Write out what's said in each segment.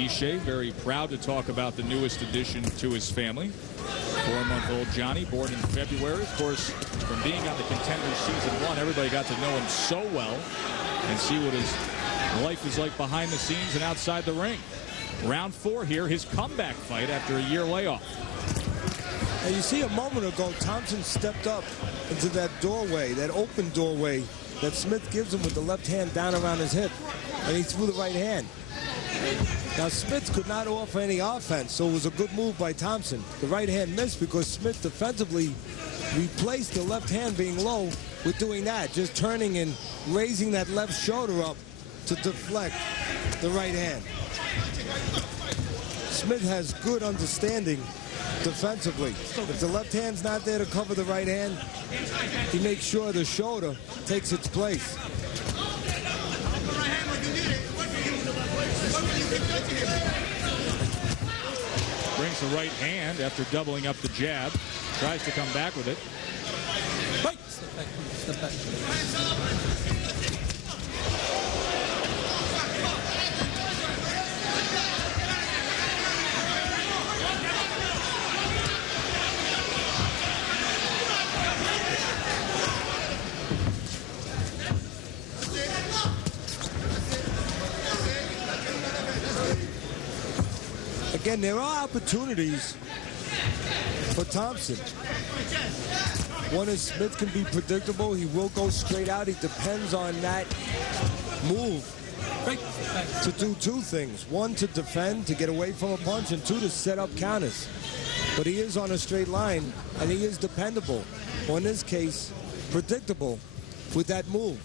Ishe very proud to talk about the newest addition to his family. 4-month-old Johnny, born in February. Of course, from being on the Contenders Season 1, everybody got to know him so well and see what his life is like behind the scenes and outside the ring. Round 4 here, his comeback fight after a year layoff. And you see a moment ago, Thompson stepped up into that doorway, that open doorway that Smith gives him with the left hand down around his hip, and he threw the right hand. Now, Smith could not offer any offense, so it was a good move by Thompson. The right hand missed because Smith defensively replaced the left hand being low with doing that, just turning and raising that left shoulder up to deflect the right hand. Smith has good understanding defensively. If the left hand's not there to cover the right hand, he makes sure the shoulder takes its place. Brings the right hand after doubling up the jab. Tries to come back with it. Right. Step back. Again, there are opportunities for Thompson. One is Smith can be predictable. He will go straight out. He depends on that move to do two things. One, to defend, to get away from a punch, and two, to set up counters. But he is on a straight line, and he is dependable, or in this case, predictable with that move.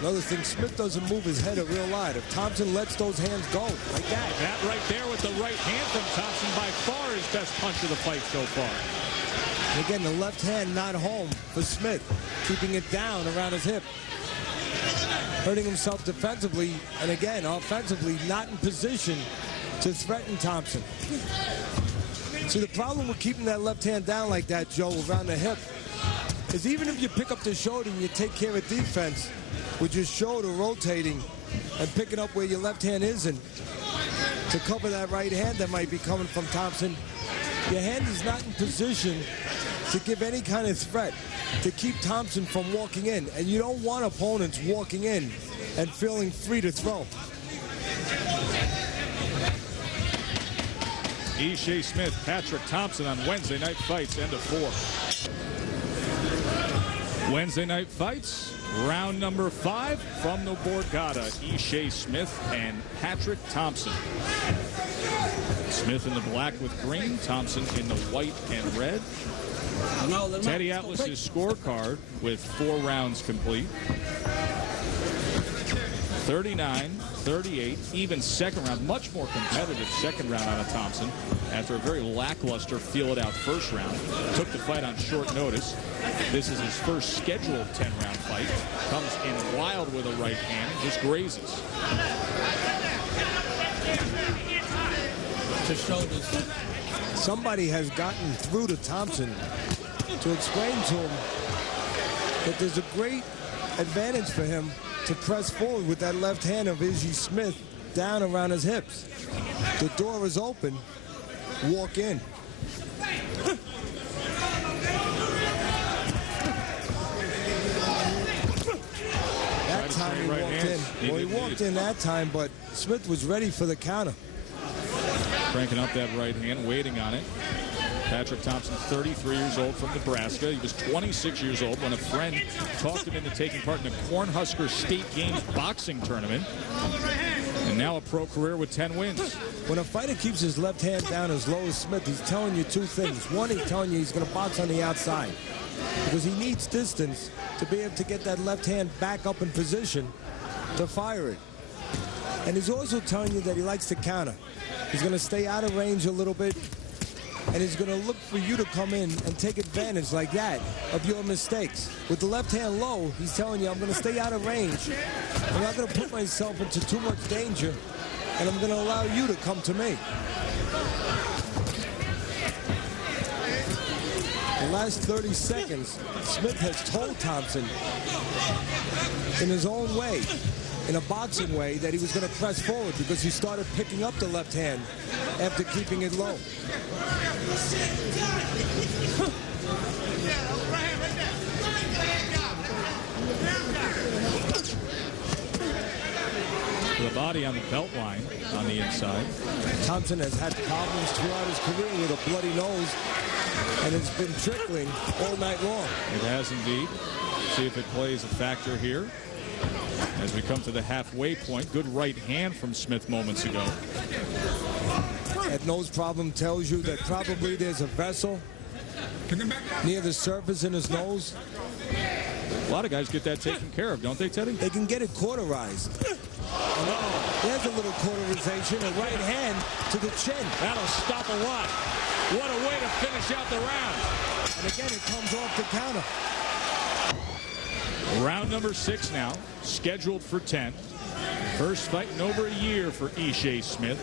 Another thing, Smith doesn't move his head a real lot. If Thompson lets those hands go like that. That right there with the right hand from Thompson, by far his best punch of the fight so far. And again, the left hand not home for Smith, keeping it down around his hip. Hurting himself defensively, and again, offensively, not in position to threaten Thompson. See, the problem with keeping that left hand down like that, Joe, around the hip, is even if you pick up the shoulder and you take care of defense, with your shoulder rotating and picking up where your left hand isn't to cover that right hand that might be coming from Thompson, your hand is not in position to give any kind of threat to keep Thompson from walking in. And you don't want opponents walking in and feeling free to throw. Ishe Smith, Patrick Thompson on Wednesday Night Fights, end of 4. Wednesday Night Fights. Round number 5 from the Borgata, Ishe Smith and Patrick Thompson. Smith in the black with green, Thompson in the white and red. Teddy Atlas's scorecard with 4 rounds complete. 39-38, even second round, much more competitive second round out of Thompson after a very lackluster feel-it-out first round. Took the fight on short notice. This is his first scheduled 10-round fight. Comes in wild with a right hand, just grazes. To shoulders. Somebody has gotten through to Thompson to explain to him that there's a great advantage for him to press forward with that left hand of Ishe Smith down around his hips. The door is open. Walk in. That time he walked in. Well, he walked in that time, but Smith was ready for the counter. Cranking up that right hand, waiting on it. Patrick Thompson, 33 years old, from Nebraska. He was 26 years old when a friend talked him into taking part in the Cornhusker State Games boxing tournament. And now a pro career with 10 wins. When a fighter keeps his left hand down as low as Smith, he's telling you two things. One, he's telling you he's going to box on the outside because he needs distance to be able to get that left hand back up in position to fire it. And he's also telling you that he likes to counter. He's going to stay out of range a little bit, and he's going to look for you to come in and take advantage like that of your mistakes. With the left hand low, he's telling you, I'm going to stay out of range. I'm not going to put myself into too much danger, and I'm going to allow you to come to me. The last 30 seconds, Smith has told Thompson in his own way in a boxing way that he was going to press forward because he started picking up the left hand after keeping it low. The body on the belt line on the inside. Thompson has had problems throughout his career with a bloody nose, and it's been trickling all night long. It has indeed. See if it plays a factor here as we come to the halfway point. Good right hand from Smith moments ago. That nose problem tells you that probably there's a vessel near the surface in his nose. A lot of guys get that taken care of, don't they, Teddy? They can get it cauterized. There's a little cauterization, a right hand to the chin. That'll stop a lot. What a way to finish out the round. And again, it comes off the counter. Round number 6 now, scheduled for 10. First fight in over a year for Ishe Smith.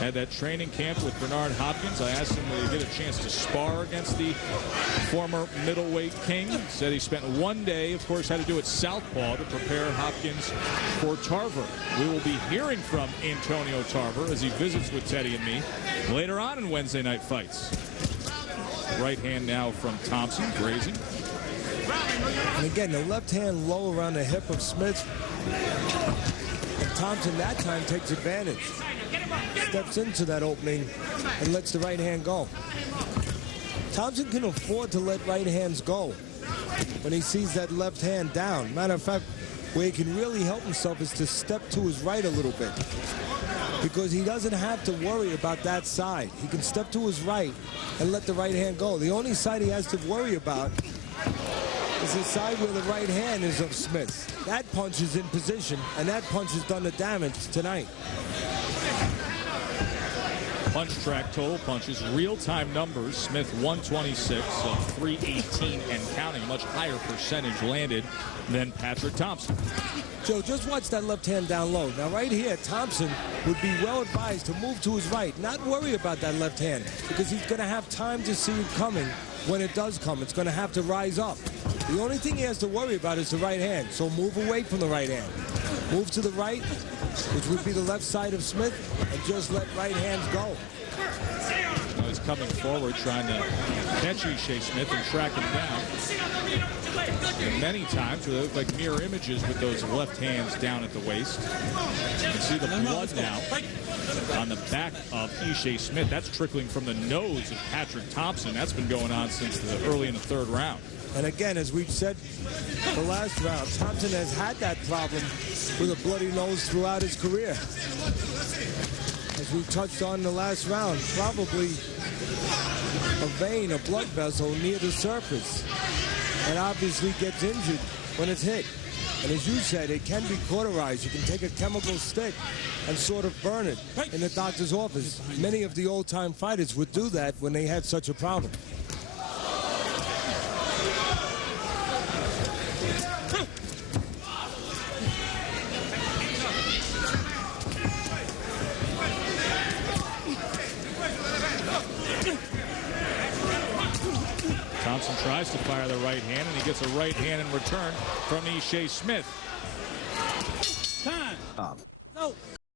Had that training camp with Bernard Hopkins. I asked him to get a chance to spar against the former middleweight king. Said he spent one day, of course, had to do it southpaw to prepare Hopkins for Tarver. We will be hearing from Antonio Tarver as he visits with Teddy and me later on in Wednesday night fights. Right hand now from Thompson, grazing. And again, the left hand low around the hip of Smith. And Thompson that time takes advantage. Steps into that opening and lets the right hand go. Thompson can afford to let right hands go when he sees that left hand down. Matter of fact, where he can really help himself is to step to his right a little bit, because he doesn't have to worry about that side. He can step to his right and let the right hand go. The only side he has to worry about is the side where the right hand is of Smith. That punch is in position, and that punch has done the damage tonight. Punch track total punches, real-time numbers. Smith 126 of 318 and counting. A much higher percentage landed than Patrick Thompson. Joe, just watch that left hand down low. Now right here, Thompson would be well advised to move to his right, not worry about that left hand, because he's going to have time to see it coming. When it does come, it's going to have to rise up. The only thing he has to worry about is the right hand, so move away from the right hand. Move to the right, which would be the left side of Smith, and just let right hands go. Now he's coming forward, trying to catch Ishe Smith and track him down. And many times they look like mirror images with those left hands down at the waist. You can see the blood now on the back of Ishe Smith. That's trickling from the nose of Patrick Thompson. That's been going on since early in the 3rd round. And again, as we've said the last round, Thompson has had that problem with a bloody nose throughout his career. As we touched on in the last round, probably a vein, a blood vessel near the surface. And obviously gets injured when it's hit. And as you said, it can be cauterized. You can take a chemical stick and sort of burn it in the doctor's office. Many of the old-time fighters would do that when they had such a problem. Thompson tries to fire the right hand, and he gets a right hand in return from Ishe Smith.